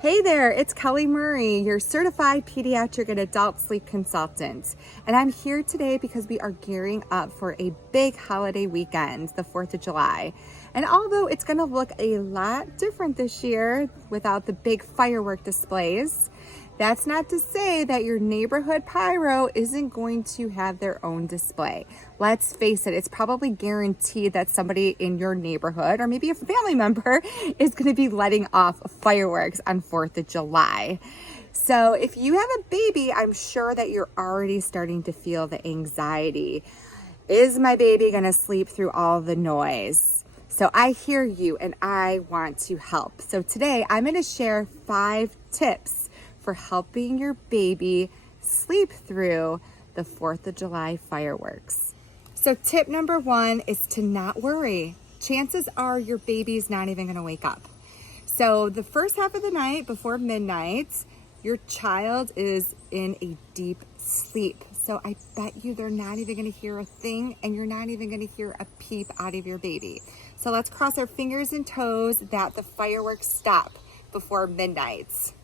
Hey there, it's Kelly Murray, your certified pediatric and adult sleep consultant. And I'm here today because we are gearing up for a big holiday weekend, the 4th of July. And although it's going to look a lot different this year without the big firework displays, that's not to say that your neighborhood pyro isn't going to have their own display. Let's face it, it's probably guaranteed that somebody in your neighborhood or maybe a family member is going to be letting off fireworks on 4th of July. So if you have a baby, I'm sure that you're already starting to feel the anxiety. Is my baby going to sleep through all the noise? So I hear you and I want to help. So today I'm going to share 5 tips for helping your baby sleep through the 4th of July fireworks. So tip number 1 is to not worry. Chances are your baby's not even gonna wake up. So the first half of the night before midnight, your child is in a deep sleep. So I bet you they're not even gonna hear a thing and you're not even gonna hear a peep out of your baby. So let's cross our fingers and toes that the fireworks stop before midnight.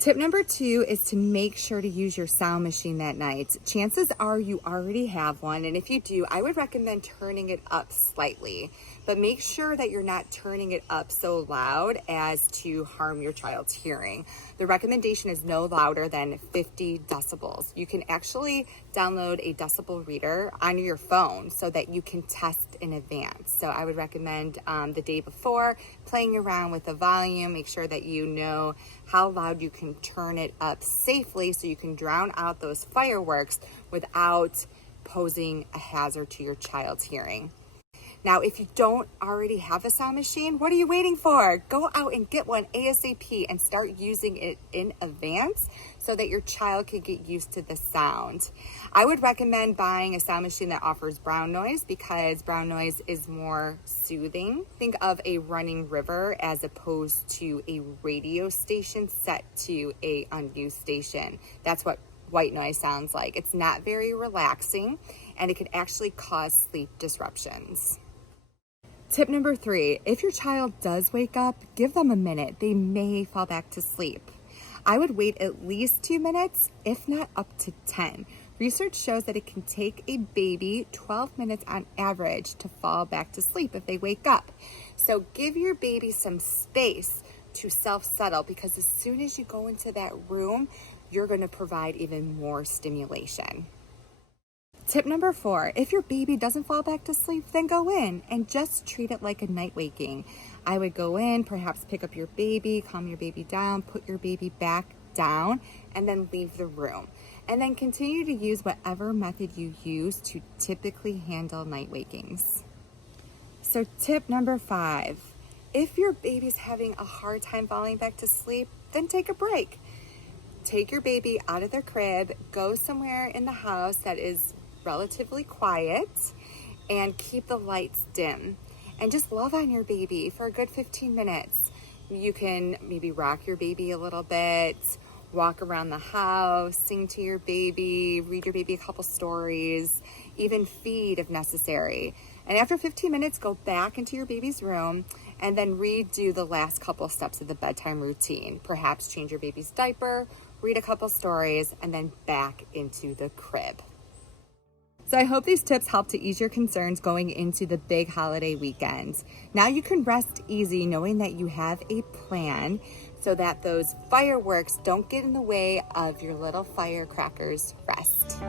Tip number 2 is to make sure to use your sound machine that night. Chances are you already have one, and if you do, I would recommend turning it up slightly, but make sure that you're not turning it up so loud as to harm your child's hearing. The recommendation is no louder than 50 decibels. You can actually download a decibel reader on your phone so that you can test in advance. So I would recommend the day before playing around with the volume, make sure that you know how loud you can turn it up safely so you can drown out those fireworks without posing a hazard to your child's hearing. Now, if you don't already have a sound machine, what are you waiting for? Go out and get one ASAP and start using it in advance so that your child can get used to the sound. I would recommend buying a sound machine that offers brown noise because brown noise is more soothing. Think of a running river as opposed to a radio station set to a unused station. That's what white noise sounds like. It's not very relaxing and it can actually cause sleep disruptions. Tip number 3, if your child does wake up, give them a minute. They may fall back to sleep. I would wait at least 2 minutes, if not up to 10. Research shows that it can take a baby 12 minutes on average to fall back to sleep if they wake up. So give your baby some space to self-settle because as soon as you go into that room, you're going to provide even more stimulation. Tip number 4, if your baby doesn't fall back to sleep, then go in and just treat it like a night waking. I would go in, perhaps pick up your baby, calm your baby down, put your baby back down, and then leave the room. And then continue to use whatever method you use to typically handle night wakings. So tip number 5, if your baby's having a hard time falling back to sleep, then take a break. Take your baby out of their crib, go somewhere in the house that is relatively quiet and keep the lights dim and just love on your baby for a good 15 minutes. You can maybe rock your baby a little bit, walk around the house, sing to your baby, read your baby a couple stories, even feed if necessary. And after 15 minutes, go back into your baby's room and then redo the last couple steps of the bedtime routine. Perhaps change your baby's diaper, read a couple stories, and then back into the crib. So I hope these tips help to ease your concerns going into the big holiday weekend. Now you can rest easy knowing that you have a plan so that those fireworks don't get in the way of your little firecrackers' rest.